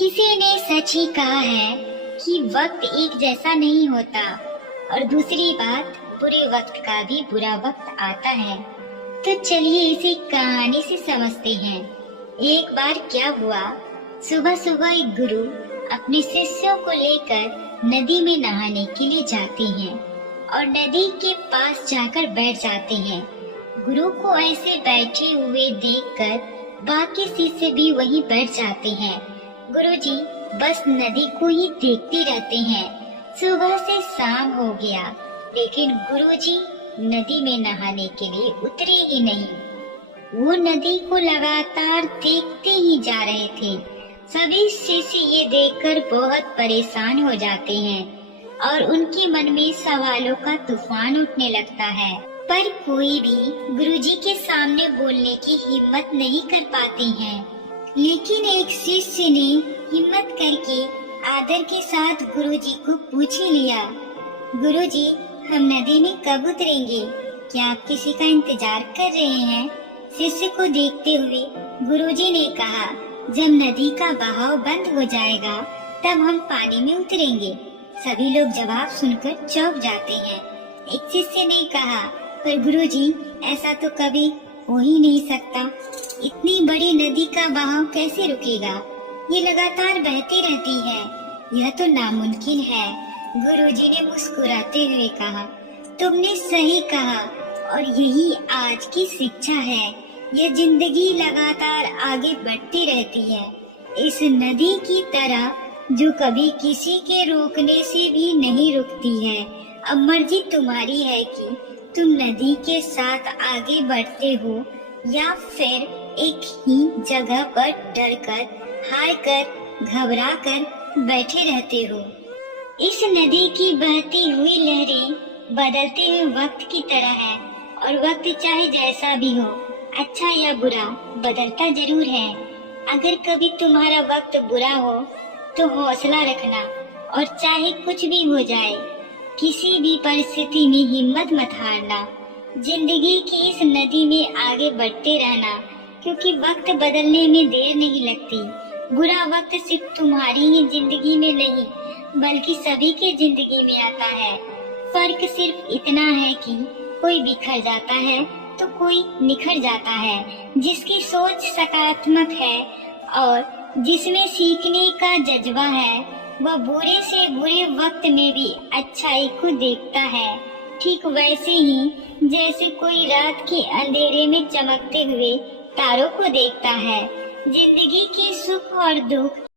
किसी ने सच ही कहा है कि वक्त एक जैसा नहीं होता और दूसरी बात बुरे वक्त का भी बुरा वक्त आता है। तो चलिए इसे कहानी से समझते हैं। एक बार क्या हुआ, सुबह सुबह एक गुरु अपने शिष्यों को लेकर नदी में नहाने के लिए जाते हैं और नदी के पास जाकर बैठ जाते हैं। गुरु को ऐसे बैठे हुए देखकर बाकी शिष्य भी वहीं बैठ जाते हैं। गुरुजी बस नदी को ही देखते रहते हैं। सुबह से शाम हो गया लेकिन गुरुजी नदी में नहाने के लिए उतरे ही नहीं। वो नदी को लगातार देखते ही जा रहे थे। सभी शिष्य ये देखकर बहुत परेशान हो जाते हैं और उनके मन में सवालों का तूफान उठने लगता है, पर कोई भी गुरुजी के सामने बोलने की हिम्मत नहीं कर पाते हैं। लेकिन एक शिष्य ने हिम्मत करके आदर के साथ गुरुजी को पूछ ही लिया, गुरुजी हम नदी में कब उतरेंगे? क्या आप किसी का इंतजार कर रहे हैं? शिष्य को देखते हुए गुरुजी ने कहा, जब नदी का बहाव बंद हो जाएगा तब हम पानी में उतरेंगे। सभी लोग जवाब सुनकर चौंक जाते हैं। एक शिष्य ने कहा, पर गुरुजी ऐसा तो कभी हो ही नहीं सकता। इतनी बड़ी नदी का बहाव कैसे रुकेगा? ये लगातार बहती रहती है, यह तो नामुमकिन है। गुरुजी ने मुस्कुराते हुए कहा, तुमने सही कहा और यही आज की शिक्षा है। यह जिंदगी लगातार आगे बढ़ती रहती है, इस नदी की तरह जो कभी किसी के रोकने से भी नहीं रुकती है। अब मर्जी तुम्हारी है कि तुम नदी के साथ आगे बढ़ते हो या फिर एक ही जगह पर डरकर, हार कर, घबरा कर बैठे रहते हो। इस नदी की बहती हुई लहरें बदलते हुए वक्त की तरह है और वक्त चाहे जैसा भी हो, अच्छा या बुरा, बदलता जरूर है। अगर कभी तुम्हारा वक्त बुरा हो तो हौसला रखना और चाहे कुछ भी हो जाए, किसी भी परिस्थिति में हिम्मत मत हारना। जिंदगी की इस नदी में आगे बढ़ते रहना, क्योंकि वक्त बदलने में देर नहीं लगती। बुरा वक्त सिर्फ तुम्हारी ही जिंदगी में नहीं बल्कि सभी के जिंदगी में आता है। फर्क सिर्फ इतना है कि कोई बिखर जाता है तो कोई निखर जाता है। जिसकी सोच सकारात्मक है और जिसमें सीखने का जज्बा है, वह बुरे से बुरे वक्त में भी अच्छाई को देखता है। ठीक वैसे ही जैसे कोई रात के अंधेरे में चमकते हुए तारों को देखता है। जिंदगी के सुख और दुख